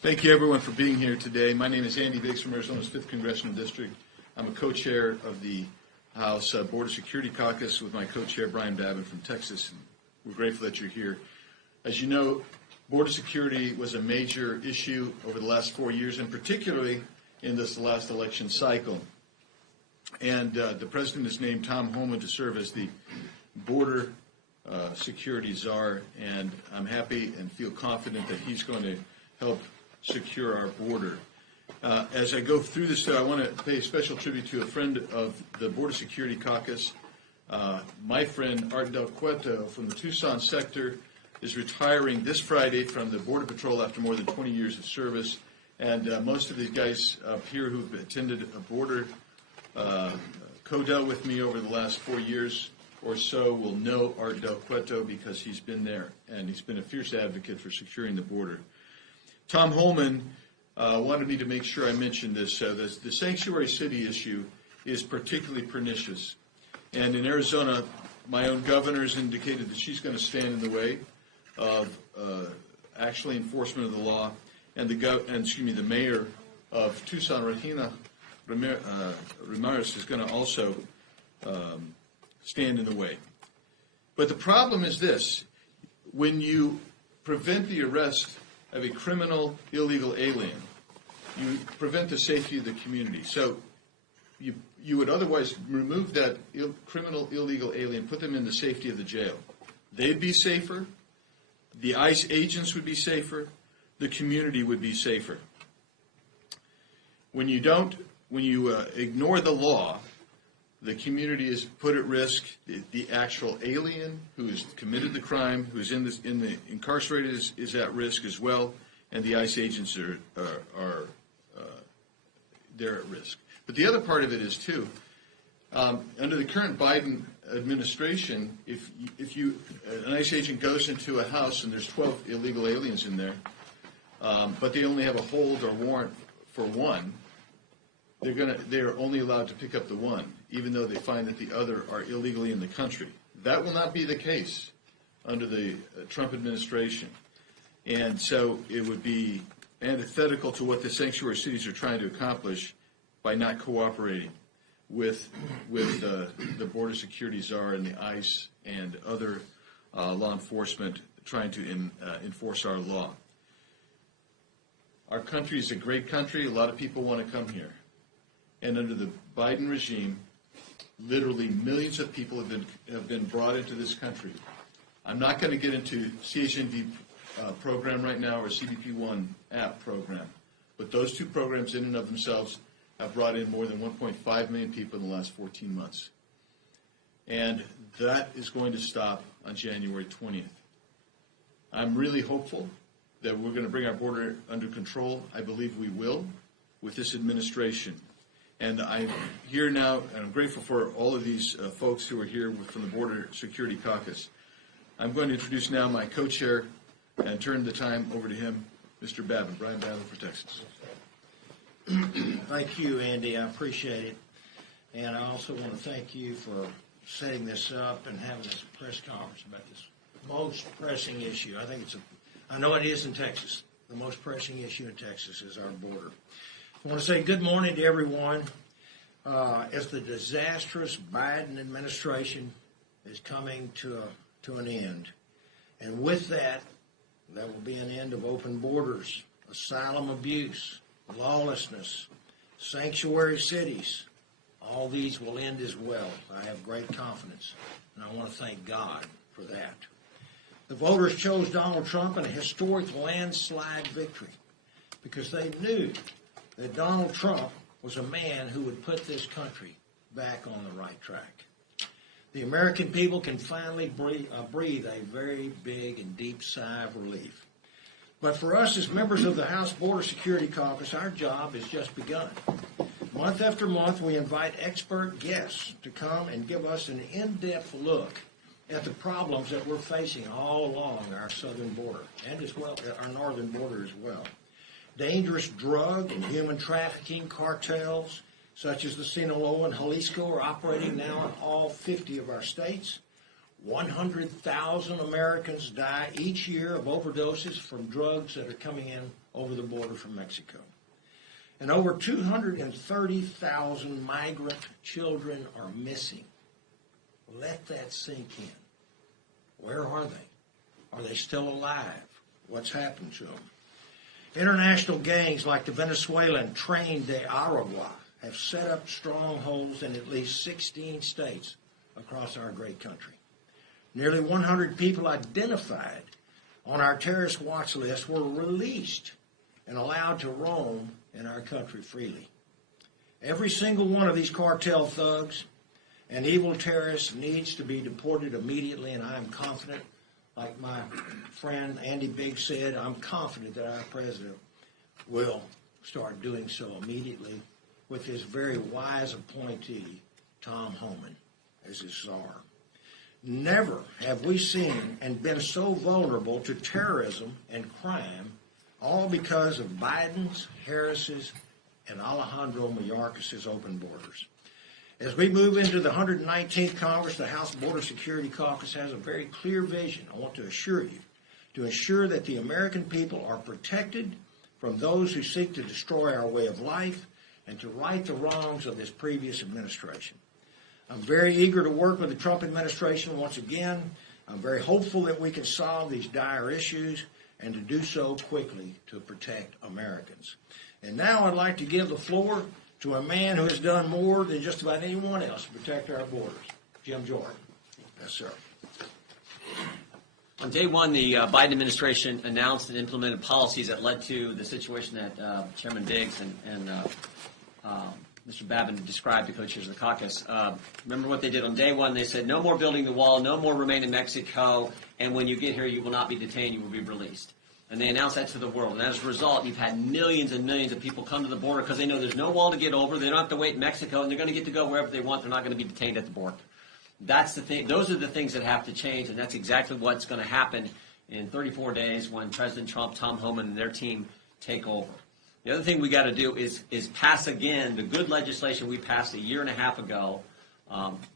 Thank you, everyone, for being here today. My name is Andy Biggs from Arizona's 5th Congressional District. I'm a co-chair of the House Border Security Caucus with my co-chair, Brian Babin, from Texas. And we're grateful that you're here. As you know, border security was a major issue over the last 4 years, and particularly in this last election cycle. And the president has named Tom Homan to serve as the border security czar, and I'm happy and feel confident that he's going to help secure our border. As I go through this, I want to pay a special tribute to a friend of the Border Security Caucus. My friend, Art Del Cueto from the Tucson sector is retiring this Friday from the Border Patrol after more than 20 years of service. And most of these guys up here who've attended a border co-dealt with me over the last 4 years or so will know Art Del Cueto because he's been there, and he's been a fierce advocate for securing the border. Tom Homan wanted me to make sure I mentioned this. The sanctuary city issue is particularly pernicious. And in Arizona, my own governor has indicated that she's going to stand in the way of actually enforcement of the law. And the mayor of Tucson, Regina Ramirez, is going to also stand in the way. But the problem is this: when you prevent the arrest of a criminal illegal alien, you prevent the safety of the community. So you would otherwise remove that criminal illegal alien, put them in the safety of the jail. They'd be safer, the ICE agents would be safer, the community would be safer. When you ignore the law, the community is put at risk. The actual alien who has committed the crime, who's incarcerated, is at risk as well, and the ICE agents are they're at risk. But the other part of it is too, under the current Biden administration, if an ICE agent goes into a house and there's 12 illegal aliens in there, but they only have a hold or warrant for one, they're only allowed to pick up the one, even though they find that the other are illegally in the country. That will not be the case under the Trump administration. And so it would be antithetical to what the sanctuary cities are trying to accomplish by not cooperating with the border security czar and the ICE and other law enforcement trying to enforce our law. Our country is a great country. A lot of people want to come here. And under the Biden regime, literally millions of people have been brought into this country. I'm not going to get into CHND program right now or CBP-1 app program, but those two programs in and of themselves have brought in more than 1.5 million people in the last 14 months. And that is going to stop on January 20th. I'm really hopeful that we're going to bring our border under control. I believe we will with this administration. And I'm here now, and I'm grateful for all of these folks who are here from the Border Security Caucus. I'm going to introduce now my co-chair and turn the time over to him, Mr. Babin, Brian Babin for Texas. Thank you, Andy. I appreciate it. And I also want to thank you for setting this up and having this press conference about this most pressing issue. I know it is in Texas. The most pressing issue in Texas is our border. I want to say good morning to everyone. As the disastrous Biden administration is coming to an end, and with that will be an end of open borders, asylum abuse, lawlessness, sanctuary cities. All these will end as well. I have great confidence, and I want to thank God for that. The voters chose Donald Trump in a historic landslide victory because they knew that Donald Trump was a man who would put this country back on the right track. The American people can finally breathe a very big and deep sigh of relief. But for us as members of the House Border Security Caucus, our job has just begun. Month after month, we invite expert guests to come and give us an in-depth look at the problems that we're facing all along our southern border and as well our northern border as well. Dangerous drug and human trafficking cartels such as the Sinaloa and Jalisco are operating now in all 50 of our states. 100,000 Americans die each year of overdoses from drugs that are coming in over the border from Mexico. And over 230,000 migrant children are missing. Let that sink in. Where are they? Are they still alive? What's happened to them? International gangs like the Venezuelan Tren de Aragua have set up strongholds in at least 16 states across our great country. Nearly 100 people identified on our terrorist watch list were released and allowed to roam in our country freely. Every single one of these cartel thugs and evil terrorists needs to be deported immediately, and I am confident, like my friend Andy Biggs said, I'm confident that our president will start doing so immediately with his very wise appointee, Tom Homan, as his czar. Never have we seen and been so vulnerable to terrorism and crime, all because of Biden's, Harris's, and Alejandro Mayorkas's open borders. As we move into the 119th Congress, the House Border Security Caucus has a very clear vision, I want to assure you, to ensure that the American people are protected from those who seek to destroy our way of life and to right the wrongs of this previous administration. I'm very eager to work with the Trump administration once again. I'm very hopeful that we can solve these dire issues and to do so quickly to protect Americans. And now I'd like to give the floor to a man who has done more than just about anyone else to protect our borders, Jim Jordan. Yes, sir. On day one, the Biden administration announced and implemented policies that led to the situation that Chairman Biggs and Mr. Babin described, the co-chairs of the caucus. Remember what they did on day one? They said, no more building the wall, no more remain in Mexico, and when you get here, you will not be detained, you will be released. And they announced that to the world. And as a result, you've had millions and millions of people come to the border because they know there's no wall to get over, they don't have to wait in Mexico, and they're going to get to go wherever they want. They're not going to be detained at the border. That's the thing. Those are the things that have to change, and that's exactly what's going to happen in 34 days when President Trump, Tom Homan, and their team take over. The other thing we got to do is pass again the good legislation we passed a year and a half ago,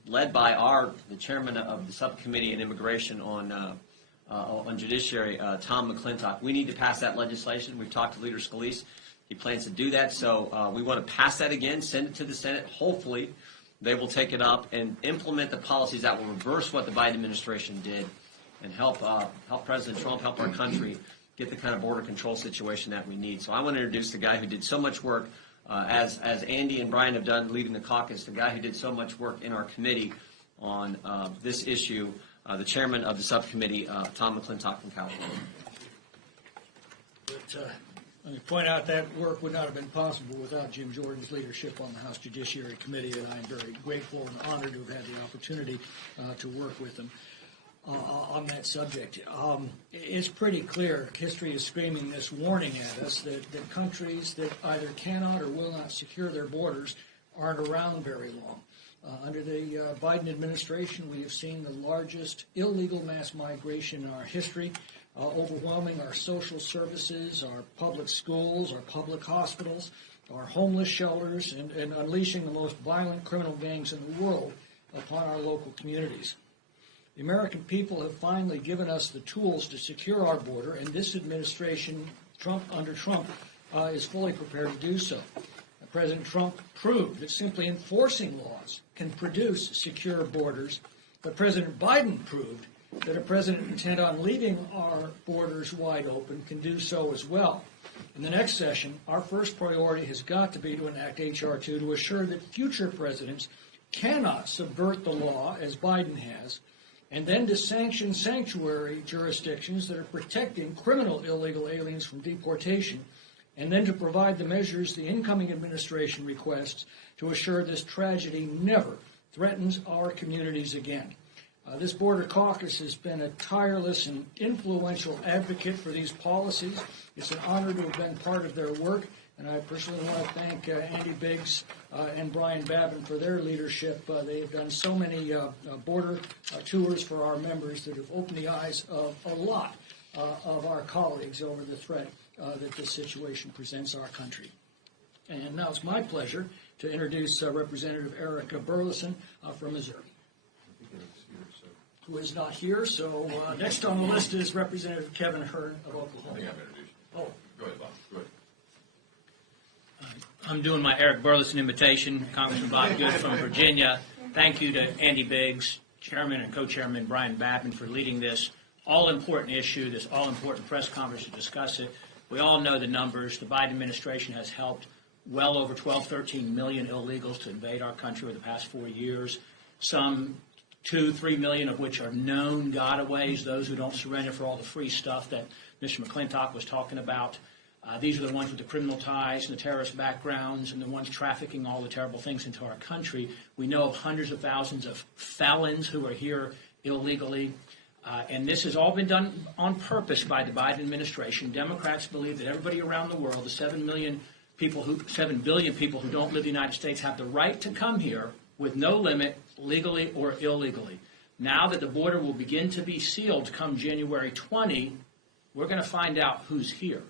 led by the chairman of the subcommittee on immigration on judiciary, Tom McClintock. We need to pass that legislation. We've talked to Leader Scalise. He plans to do that. So we want to pass that again, send it to the Senate. Hopefully they will take it up and implement the policies that will reverse what the Biden administration did and help President Trump, help our country get the kind of border control situation that we need. So I want to introduce the guy who did so much work, as Andy and Brian have done leading the caucus, the guy who did so much work in our committee on this issue, the chairman of the subcommittee, Tom McClintock from California. Let me point out that work would not have been possible without Jim Jordan's leadership on the House Judiciary Committee, and I'm very grateful and honored to have had the opportunity to work with him on that subject. It's pretty clear, history is screaming this warning at us, that countries that either cannot or will not secure their borders aren't around very long. Under the Biden administration, we have seen the largest illegal mass migration in our history, overwhelming our social services, our public schools, our public hospitals, our homeless shelters, and unleashing the most violent criminal gangs in the world upon our local communities. The American people have finally given us the tools to secure our border, and this administration, under Trump, is fully prepared to do so. President Trump proved that simply enforcing laws can produce secure borders, but President Biden proved that a president intent on leaving our borders wide open can do so as well. In the next session, our first priority has got to be to enact H.R. 2 to assure that future presidents cannot subvert the law, as Biden has, and then to sanction sanctuary jurisdictions that are protecting criminal illegal aliens from deportation, and then to provide the measures the incoming administration requests to assure this tragedy never threatens our communities again. This Border Caucus has been a tireless and influential advocate for these policies. It's an honor to have been part of their work, and I personally want to thank Andy Biggs and Brian Babin for their leadership. They have done so many border tours for our members that have opened the eyes of a lot of our colleagues over the threat that this situation presents our country. And now it's my pleasure to introduce Representative Eric Burleson from Missouri, who is not here. So next on the list is Representative Kevin Hearn of Oklahoma. I think I've introduced you. Oh. Go ahead, Bob. Go ahead. I'm doing my Eric Burleson invitation. Congressman Bob Good from Virginia. Thank you to Andy Biggs, Chairman and Co-Chairman Brian Babin for leading this all-important issue, this all-important press conference to discuss it. We all know the numbers. The Biden administration has helped well over 12, 13 million illegals to invade our country over the past 4 years. Some 2, 3 million of which are known gotaways, those who don't surrender for all the free stuff that Mr. McClintock was talking about. These are the ones with the criminal ties and the terrorist backgrounds and the ones trafficking all the terrible things into our country. We know of hundreds of thousands of felons who are here illegally. And this has all been done on purpose by the Biden administration. Democrats believe that everybody around the world, the 7 billion people who don't live in the United States, have the right to come here with no limit, legally or illegally. Now that the border will begin to be sealed come January 20, we're going to find out who's here.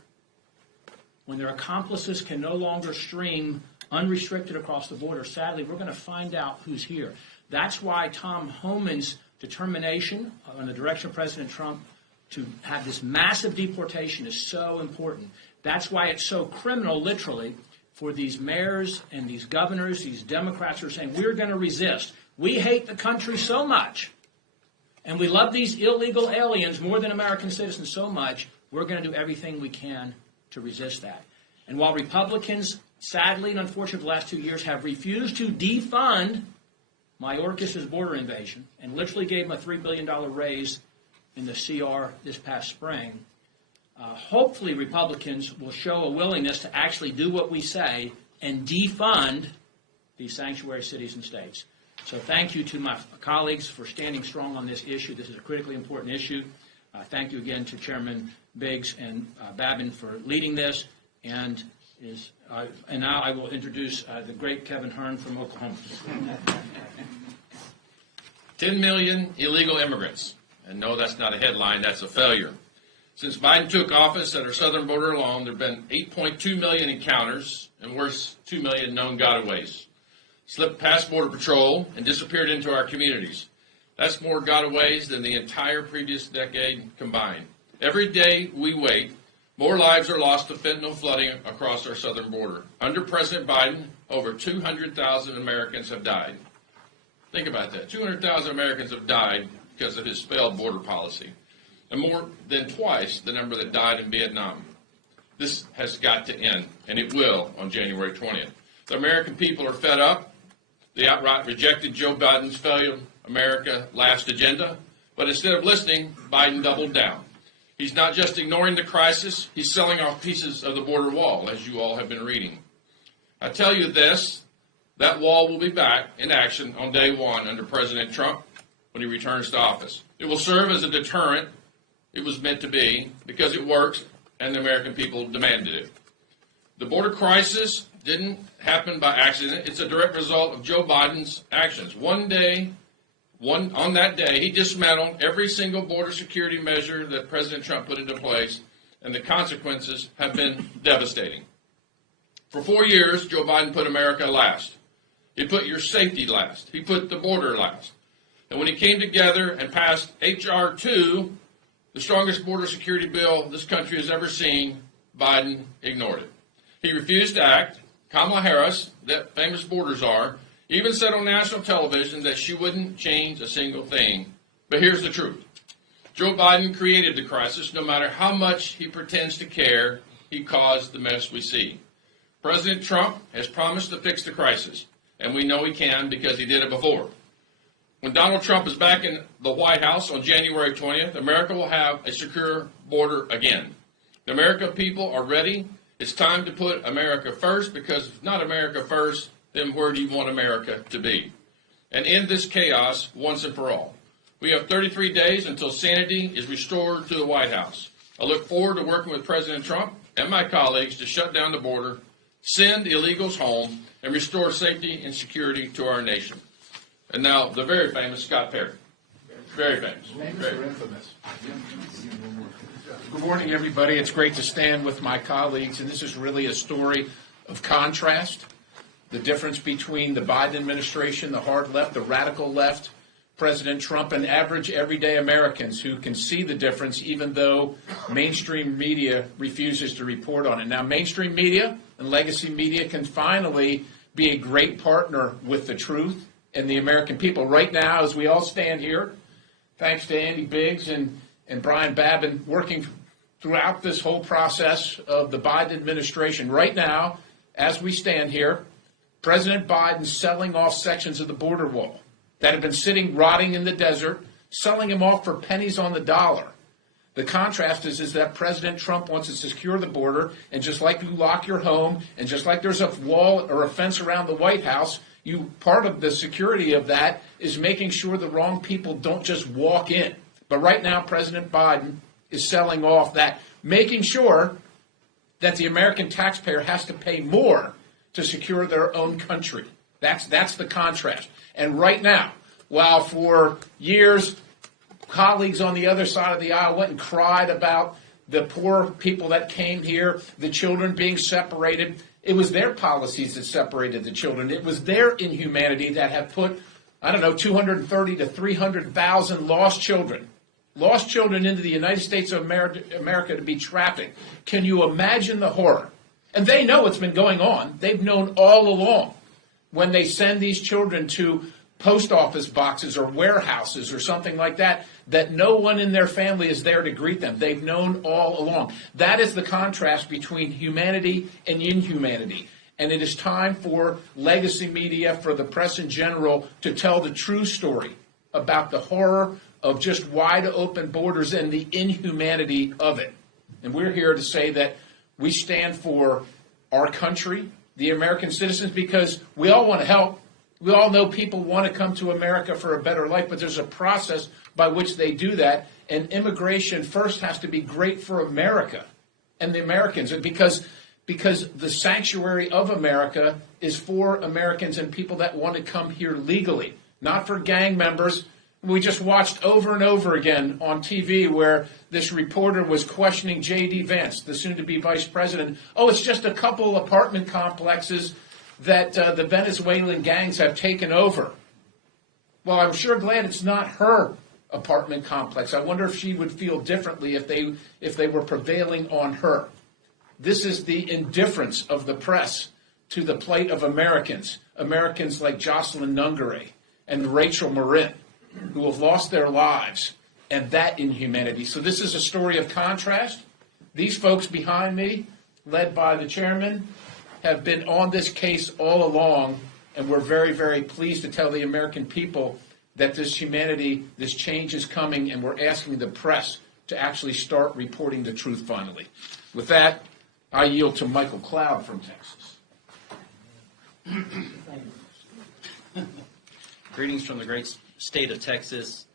When their accomplices can no longer stream unrestricted across the border, sadly, we're going to find out who's here. That's why Tom Homan's determination on the direction of President Trump to have this massive deportation is so important. That's why it's so criminal, literally, for these mayors and these governors, these Democrats who are saying, we're going to resist. We hate the country so much, and we love these illegal aliens more than American citizens so much, we're going to do everything we can to resist that. And while Republicans, sadly and unfortunately, the last 2 years have refused to defund Mayorkas' border invasion and literally gave him a $3 billion raise in the CR this past spring, hopefully Republicans will show a willingness to actually do what we say and defund these sanctuary cities and states. So thank you to my colleagues for standing strong on this issue. This is a critically important issue. Thank you again to Chairman Biggs and Babin for leading this. And now I will introduce the great Kevin Hearn from Oklahoma. 10 million illegal immigrants. And no, that's not a headline, that's a failure. Since Biden took office at our southern border alone, there have been 8.2 million encounters and worse, 2 million known gotaways. Slipped past Border Patrol and disappeared into our communities. That's more gotaways than the entire previous decade combined. Every day we wait, more lives are lost to fentanyl flooding across our southern border. Under President Biden, over 200,000 Americans have died. Think about that. 200,000 Americans have died because of his failed border policy, and more than twice the number that died in Vietnam. This has got to end, and it will on January 20th. The American people are fed up. They outright rejected Joe Biden's failed America Last agenda, but instead of listening, Biden doubled down. He's not just ignoring the crisis, he's selling off pieces of the border wall, as you all have been reading. I tell you this, that wall will be back in action on day one under President Trump when he returns to office. It will serve as a deterrent. It was meant to be because it works and the American people demanded it. The border crisis didn't happen by accident. It's a direct result of Joe Biden's actions. On that day, he dismantled every single border security measure that President Trump put into place, and the consequences have been devastating. For 4 years, Joe Biden put America last. He put your safety last. He put the border last. And when he came together and passed H.R. 2, the strongest border security bill this country has ever seen, Biden ignored it. He refused to act. Kamala Harris, that famous border czar, even said on national television that she wouldn't change a single thing. But here's the truth. Joe Biden created the crisis. No matter how much he pretends to care, he caused the mess we see. President Trump has promised to fix the crisis, and we know he can because he did it before. when Donald Trump is back in the White House on January 20th, America will have a secure border again. The American people are ready. It's time to put America first, because if not America first, then where do you want America to be? And end this chaos once and for all. We have 33 days until sanity is restored to the White House. I look forward to working with President Trump and my colleagues to shut down the border, send illegals home, and restore safety and security to our nation. And now, the very famous Scott Perry. Very famous. Very infamous. Good morning, everybody. It's great to stand with my colleagues, and this is really a story of contrast. The difference between the Biden administration, the hard left, the radical left, President Trump, and average everyday Americans who can see the difference even though mainstream media refuses to report on it. Now, mainstream media and legacy media can finally be a great partner with the truth and the American people. Right now, as we all stand here, thanks to Andy Biggs and Brian Babin working throughout this whole process of the Biden administration, right now, as we stand here, President Biden's selling off sections of the border wall that have been sitting rotting in the desert, selling them off for pennies on the dollar. The contrast is that President Trump wants to secure the border, and just like you lock your home, and just like there's a wall or a fence around the White House, part of the security of that is making sure the wrong people don't just walk in. But right now, President Biden is selling off that, making sure that the American taxpayer has to pay more to secure their own country. That's the contrast. And right now, while for years colleagues on the other side of the aisle went and cried about the poor people that came here, the children being separated, it was their policies that separated the children. It was their inhumanity that had put, 230 to 300,000 lost children into the United States of America to be trafficked. Can you imagine the horror? And they know it's been going on. They've known all along. When they send these children to post office boxes or warehouses or something like that, that no one in their family is there to greet them. They've known all along. That is the contrast between humanity and inhumanity. And it is time for legacy media, for the press in general, to tell the true story about the horror of just wide open borders and the inhumanity of it. And we're here to say that we stand for our country, the American citizens, because we all want to help. We all know people want to come to America for a better life, but there's a process by which they do that. And immigration first has to be great for America and the Americans, and because the sanctuary of America is for Americans and people that want to come here legally, not for gang members. We just watched over and over again on TV where this reporter was questioning J.D. Vance, the soon-to-be vice president. Oh, it's just a couple apartment complexes that the Venezuelan gangs have taken over. Well, I'm sure glad it's not her apartment complex. I wonder if she would feel differently if they were prevailing on her. This is the indifference of the press to the plight of Americans like Jocelyn Nungare and Rachel Marin, who have lost their lives, and that inhumanity. So this is a story of contrast. These folks behind me, led by the chairman, have been on this case all along, and we're very, very pleased to tell the American people that this humanity, this change is coming, and we're asking the press to actually start reporting the truth finally. With that, I yield to Michael Cloud from Texas. Greetings from the great state of Texas.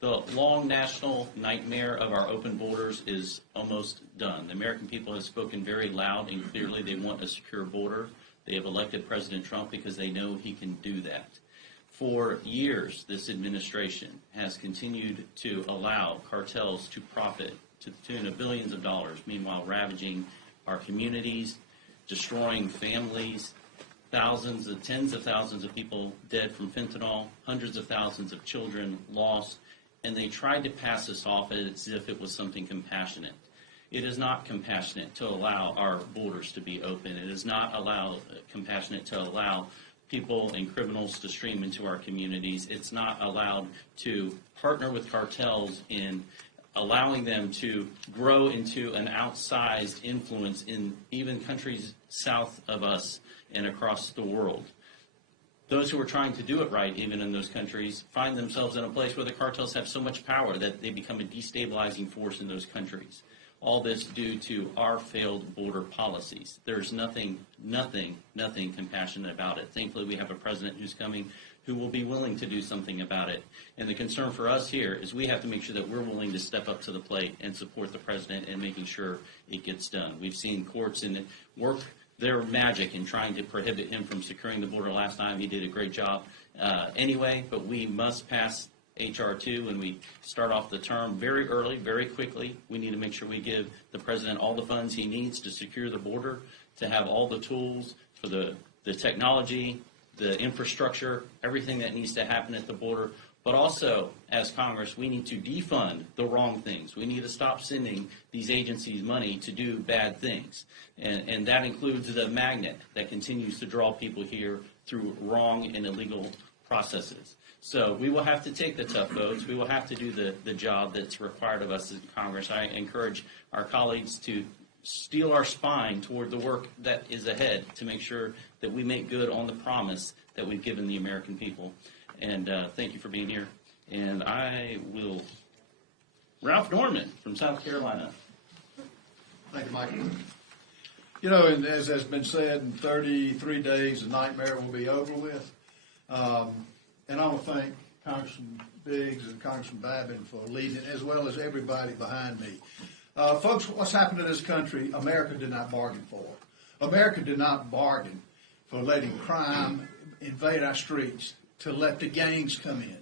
The long national nightmare of our open borders is almost done. The American people have spoken very loud and clearly. They want a secure border. They have elected President Trump because they know he can do that. For years, this administration has continued to allow cartels to profit to the tune of billions of dollars, meanwhile ravaging our communities, destroying families, tens of thousands of people dead from fentanyl, hundreds of thousands of children lost, and they tried to pass this off as if it was something compassionate. It is not compassionate to allow our borders to be open. It is not compassionate to allow people and criminals to stream into our communities. It's not allowed to partner with cartels in allowing them to grow into an outsized influence in even countries south of us and across the world. those who are trying to do it right, even in those countries, find themselves in a place where the cartels have so much power that they become a destabilizing force in those countries. All this due to our failed border policies. There's nothing compassionate about it. Thankfully, we have a president who's coming who will be willing to do something about it. And the concern for us here is we have to make sure that we're willing to step up to the plate and support the president in making sure it gets done. We've seen courts work their magic in trying to prohibit him from securing the border last time. He did a great job anyway, but we must pass H.R. 2 when we start off the term very early, very quickly. We need to make sure we give the president all the funds he needs to secure the border, to have all the tools for the technology, the infrastructure, everything that needs to happen at the border. But also, as Congress, we need to defund the wrong things. We need to stop sending these agencies money to do bad things. And that includes the magnet that continues to draw people here through wrong and illegal processes. So we will have to take the tough votes. We will have to do the job that's required of us in Congress. I encourage our colleagues to steel our spine toward the work that is ahead to make sure that we make good on the promise that we've given the American people. And thank you for being here. And I will, Ralph Norman from South Carolina. Thank you, Michael. You know, and as has been said, in 33 days, the nightmare will be over with. And I want to thank Congressman Biggs and Congressman Babin for leading it, as well as everybody behind me. Folks, what's happened in this country, America did not bargain for. America did not bargain for letting crime invade our streets, to let the gangs come in.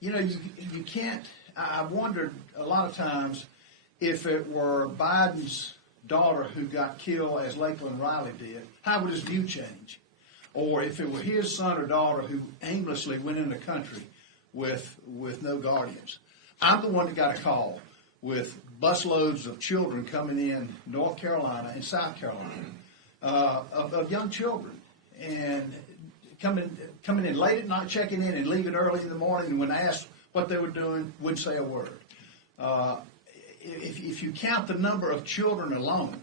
You know, you can't, I've wondered a lot of times if it were Biden's daughter who got killed as Lakeland Riley did, how would his view change? Or if it were his son or daughter who aimlessly went in the country with no guardians. I'm the one that got a call with busloads of children coming in North Carolina and South Carolina, of young children, and coming in late at night, checking in, and leaving early in the morning, and when asked what they were doing, wouldn't say a word. If you count the number of children alone,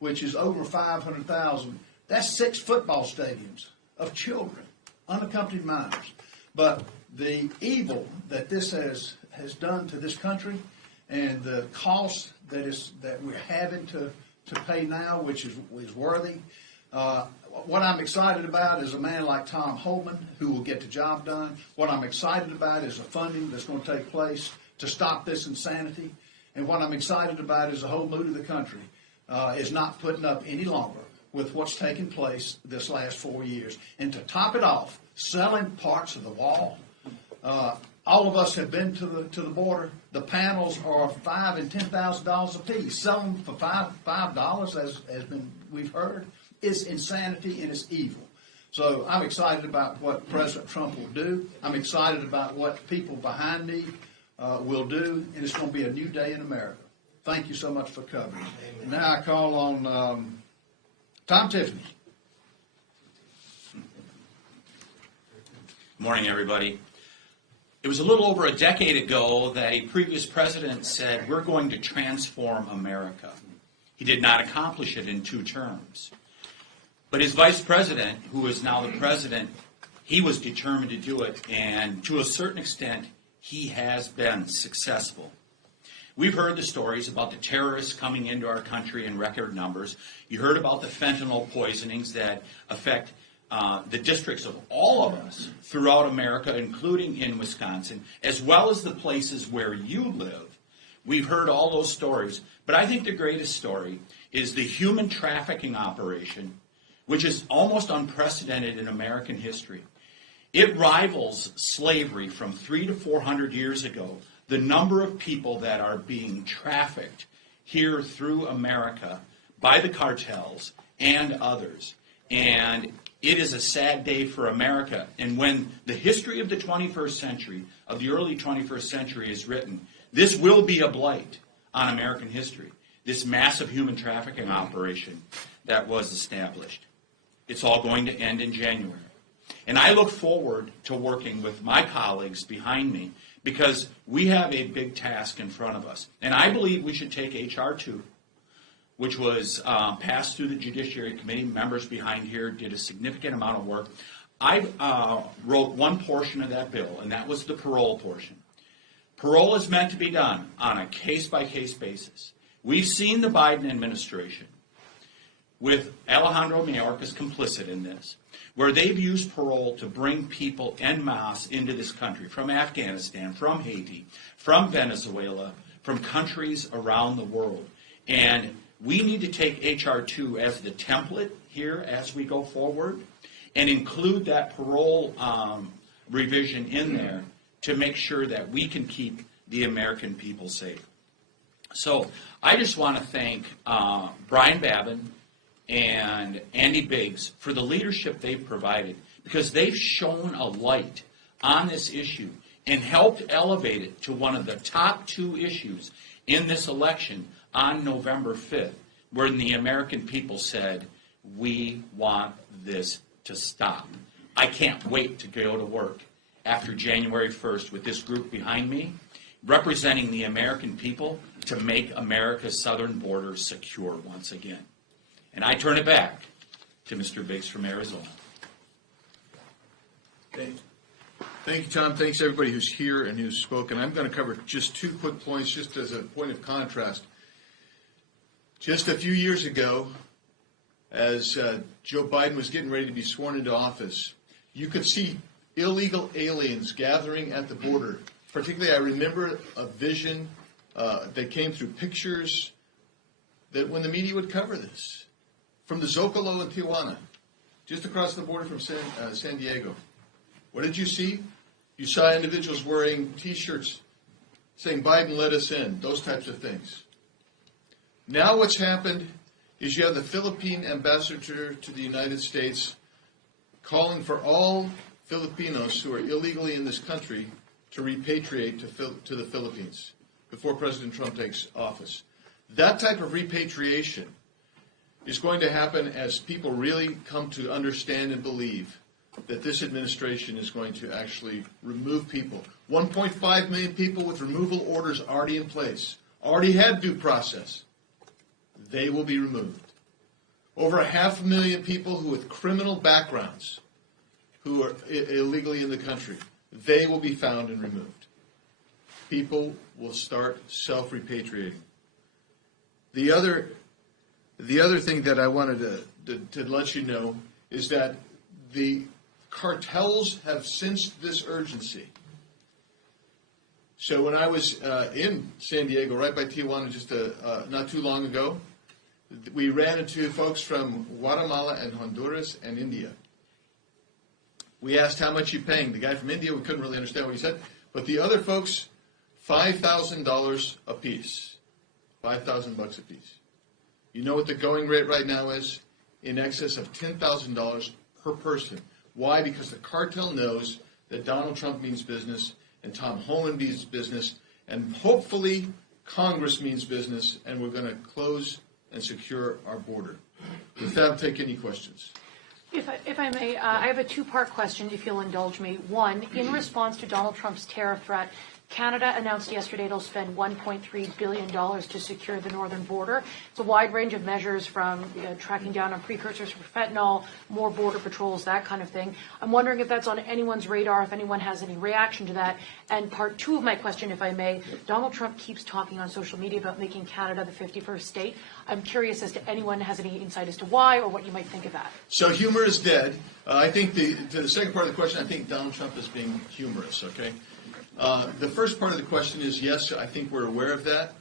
which is over 500,000, that's 6 football stadiums of children, unaccompanied minors. But the evil that this has done to this country, and the cost that we're having to pay now, which is worthy. What I'm excited about is a man like Tom Homan, who will get the job done. What I'm excited about is the funding that's going to take place to stop this insanity. And what I'm excited about is the whole mood of the country is not putting up any longer with what's taken place this last 4 years. And to top it off, selling parts of the wall. All of us have been to the border. The panels are $5,000 and $10,000 a piece. Selling them for $5 as we've heard. It's insanity and it's evil. So I'm excited about what President Trump will do. I'm excited about what people behind me will do, and it's going to be a new day in America. Thank you so much for covering. And now I call on Tom Tiffany. Good morning, everybody. It was a little over a decade ago that a previous president said, we're going to transform America. He did not accomplish it in 2 terms. But his vice president, who is now the president, he was determined to do it, and to a certain extent, he has been successful. We've heard the stories about the terrorists coming into our country in record numbers. You heard about the fentanyl poisonings that affect the districts of all of us throughout America, including in Wisconsin, as well as the places where you live. We've heard all those stories, but I think the greatest story is the human trafficking operation, which is almost unprecedented in American history. It rivals slavery from 300 to 400 years ago, the number of people that are being trafficked here through America by the cartels and others. And it is a sad day for America. And when the history of the 21st century, of the early 21st century is written, this will be a blight on American history, this massive human trafficking operation that was established. It's all going to end in January. And I look forward to working with my colleagues behind me because we have a big task in front of us. And I believe we should take H.R. 2, which was passed through the Judiciary Committee. Members behind here did a significant amount of work. I wrote one portion of that bill, and that was the parole portion. Parole is meant to be done on a case-by-case basis. We've seen the Biden administration, with Alejandro Mayorkas complicit in this, where they've used parole to bring people en masse into this country from Afghanistan, from Haiti, from Venezuela, from countries around the world. And we need to take H.R. 2 as the template here as we go forward and include that parole revision in there to make sure that we can keep the American people safe. So I just want to thank Brian Babin and Andy Biggs for the leadership they've provided, because they've shown a light on this issue and helped elevate it to one of the top 2 issues in this election on November 5th, where the American people said, we want this to stop. I can't wait to go to work after January 1st with this group behind me, representing the American people to make America's southern border secure once again. And I turn it back to Mr. Biggs from Arizona. Thank you, Tom. Thanks, everybody who's here and who's spoken. I'm going to cover just 2 quick points, just as a point of contrast. Just a few years ago, as Joe Biden was getting ready to be sworn into office, you could see illegal aliens gathering at the border. Particularly, I remember a vision that came through pictures that when the media would cover this, from the Zocalo in Tijuana, just across the border from San Diego. What did you see? You saw individuals wearing T-shirts saying, Biden let us in, those types of things. Now what's happened is you have the Philippine ambassador to the United States calling for all Filipinos who are illegally in this country to repatriate to the Philippines before President Trump takes office. That type of repatriation is going to happen as people really come to understand and believe that this administration is going to actually remove people. 1.5 million people with removal orders already in place, already had due process. They will be removed. Over 500,000 people who with criminal backgrounds who are illegally in the country, they will be found and removed. People will start self-repatriating. The other thing that I wanted to let you know is that the cartels have sensed this urgency. So when I was in San Diego, right by Tijuana, just not too long ago, we ran into folks from Guatemala and Honduras and India. We asked how much you paying. The guy from India, we couldn't really understand what he said. But the other folks, $5,000 a piece. $5,000 a piece. You know what the going rate right now is? In excess of $10,000 per person. Why? Because the cartel knows that Donald Trump means business and Tom Homan means business and hopefully Congress means business, and we're going to close and secure our border. With that, I'll take any questions. If I may, I have a 2-part question, if you'll indulge me. One, in response to Donald Trump's tariff threat, Canada announced yesterday it'll spend $1.3 billion to secure the northern border. It's a wide range of measures from tracking down on precursors for fentanyl, more border patrols, that kind of thing. I'm wondering if that's on anyone's radar, if anyone has any reaction to that. And part 2 of my question, if I may, Donald Trump keeps talking on social media about making Canada the 51st state. I'm curious as to anyone has any insight as to why or what you might think of that. So humor is dead. I think to the second part of the question, I think Donald Trump is being humorous, okay? The first part of the question is, yes, I think we're aware of that.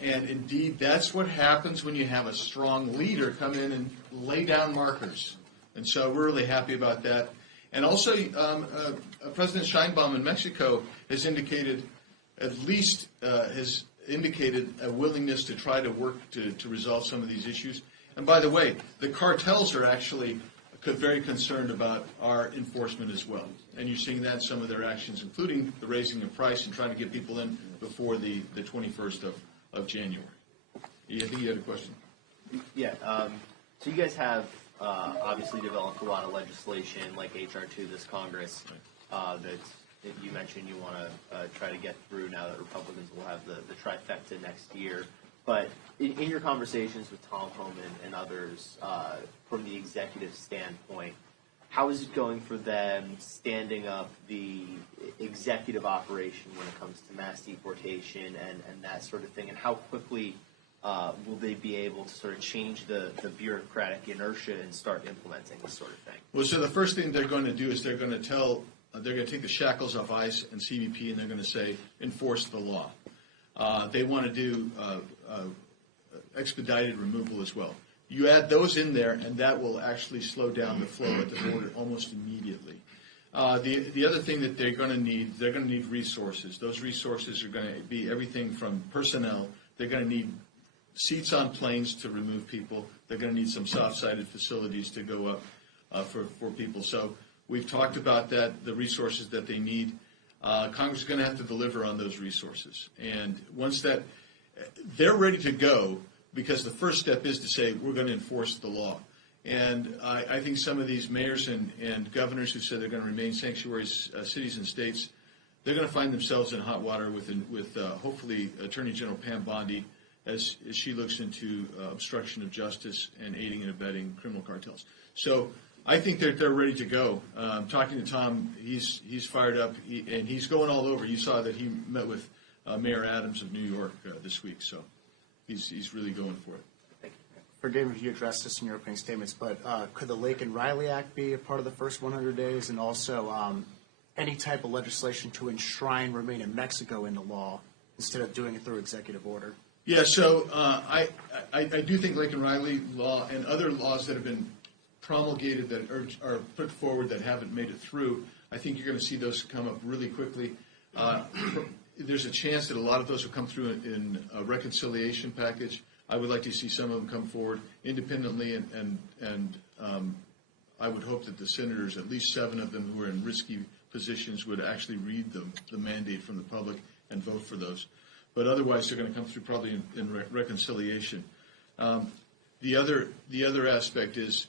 And indeed, that's what happens when you have a strong leader come in and lay down markers. And so we're really happy about that. And also, President Sheinbaum in Mexico has indicated, has indicated a willingness to try to work to resolve some of these issues. And by the way, the cartels are actually very concerned about our enforcement as well. And you're seeing that in some of their actions, including the raising of price and trying to get people in before the 21st of January. I think you had a question. Yeah. So you guys have obviously developed a lot of legislation like H.R. 2 this Congress that you mentioned you want to try to get through now that Republicans will have the trifecta next year. But in your conversations with Tom Homan and others, from the executive standpoint, how is it going for them standing up the executive operation when it comes to mass deportation and that sort of thing? And how quickly will they be able to sort of change the bureaucratic inertia and start implementing this sort of thing? Well, so the first thing they're going to do is they're going to take the shackles off ICE and CBP, and they're going to say, enforce the law. They want to do expedited removal as well. You add those in there, and that will actually slow down the flow at the border almost immediately. The other thing that they're going to need resources. Those resources are going to be everything from personnel. They're going to need seats on planes to remove people. They're going to need some soft-sided facilities to go up for people. So we've talked about that, the resources that they need. Congress is going to have to deliver on those resources. And once that, they're ready to go, because the first step is to say we're going to enforce the law. And I think some of these mayors and governors who said they're going to remain sanctuary cities and states, they're going to find themselves in hot water with hopefully Attorney General Pam Bondi as she looks into obstruction of justice and aiding and abetting criminal cartels. So I think that they're ready to go. Talking to Tom, he's fired up, and he's going all over. You saw that he met with Mayor Adams of New York this week, so he's really going for it. Forgive me if you addressed this in your opening statements, but could the Lake and Riley Act be a part of the first 100 days, and also any type of legislation to enshrine Remain in Mexico in the law instead of doing it through executive order? Yeah, so I do think Lake and Riley law and other laws that have been promulgated that are put forward that haven't made it through, I think you're going to see those come up really quickly. There's a chance that a lot of those will come through in a reconciliation package. I would like to see some of them come forward independently, and I would hope that the senators, at least 7 of them who are in risky positions, would actually read the mandate from the public and vote for those. But otherwise, they're going to come through probably in reconciliation. The other aspect is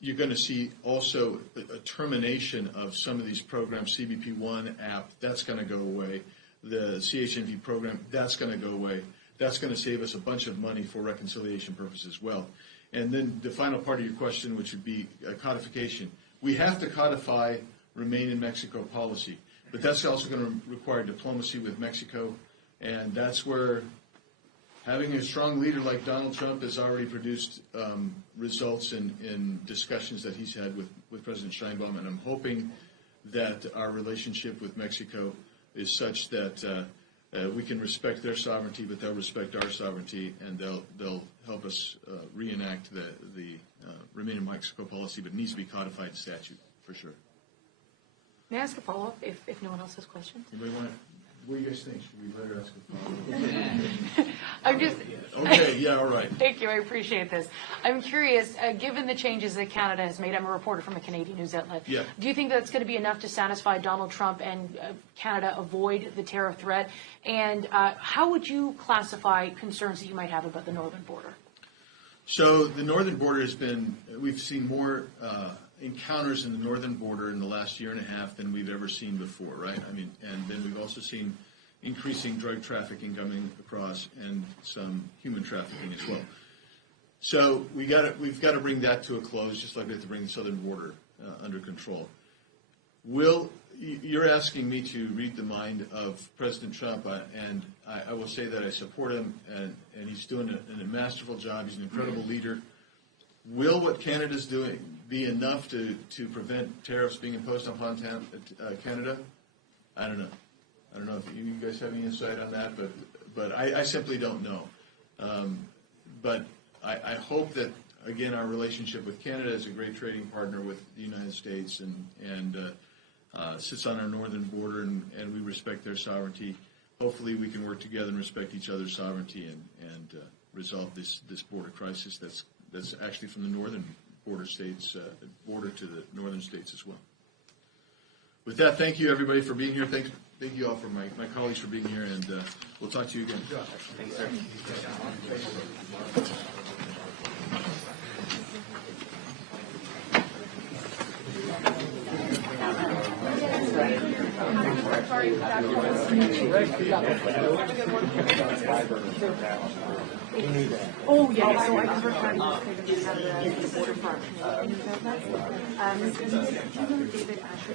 you're going to see also a termination of some of these programs. CBP One app, that's going to go away. The CHNV program, that's going to go away. That's going to save us a bunch of money for reconciliation purposes as well. And then the final part of your question, which would be codification. We have to codify Remain in Mexico policy, but that's also going to require diplomacy with Mexico, and that's where having a strong leader like Donald Trump has already produced results in discussions that he's had with President Sheinbaum, and I'm hoping that our relationship with Mexico is such that we can respect their sovereignty, but they'll respect our sovereignty, and they'll help us reenact the Remain in Mexico policy, but it needs to be codified in statute for sure. May I ask a follow-up if no one else has questions? Anybody want? What do you guys think? Should we let her ask a follow-up? I'm just. Okay. Yeah. All right. Thank you. I appreciate this. I'm curious, given the changes that Canada has made, I'm a reporter from a Canadian news outlet. Yeah. Do you think that's going to be enough to satisfy Donald Trump and Canada avoid the tariff threat? And how would you classify concerns that you might have about the northern border? So the northern border has been, we've seen more encounters in the northern border in the last year and a half than we've ever seen before, right? I mean, and then we've also seen increasing drug trafficking coming across and some human trafficking as well. So we've got to bring that to a close, just like we have to bring the southern border under control. You're asking me to read the mind of President Trump, and I will say that I support him, and he's doing a masterful job. He's an incredible leader. Will what Canada's doing be enough to prevent tariffs being imposed upon Canada? I don't know. I don't know if you guys have any insight on that, but I simply don't know. But I hope that, again, our relationship with Canada is a great trading partner with the United States and sits on our northern border, and we respect their sovereignty. Hopefully we can work together and respect each other's sovereignty and resolve this border crisis that's actually from the northern border states, border to the northern states as well. With that, thank you everybody for being here. Thank you all for my colleagues for being here, and we'll talk to you again. Thanks, sir. Thank you. sorry for that. Oh, yeah, so I covered that in the border front. Do you know David Asher?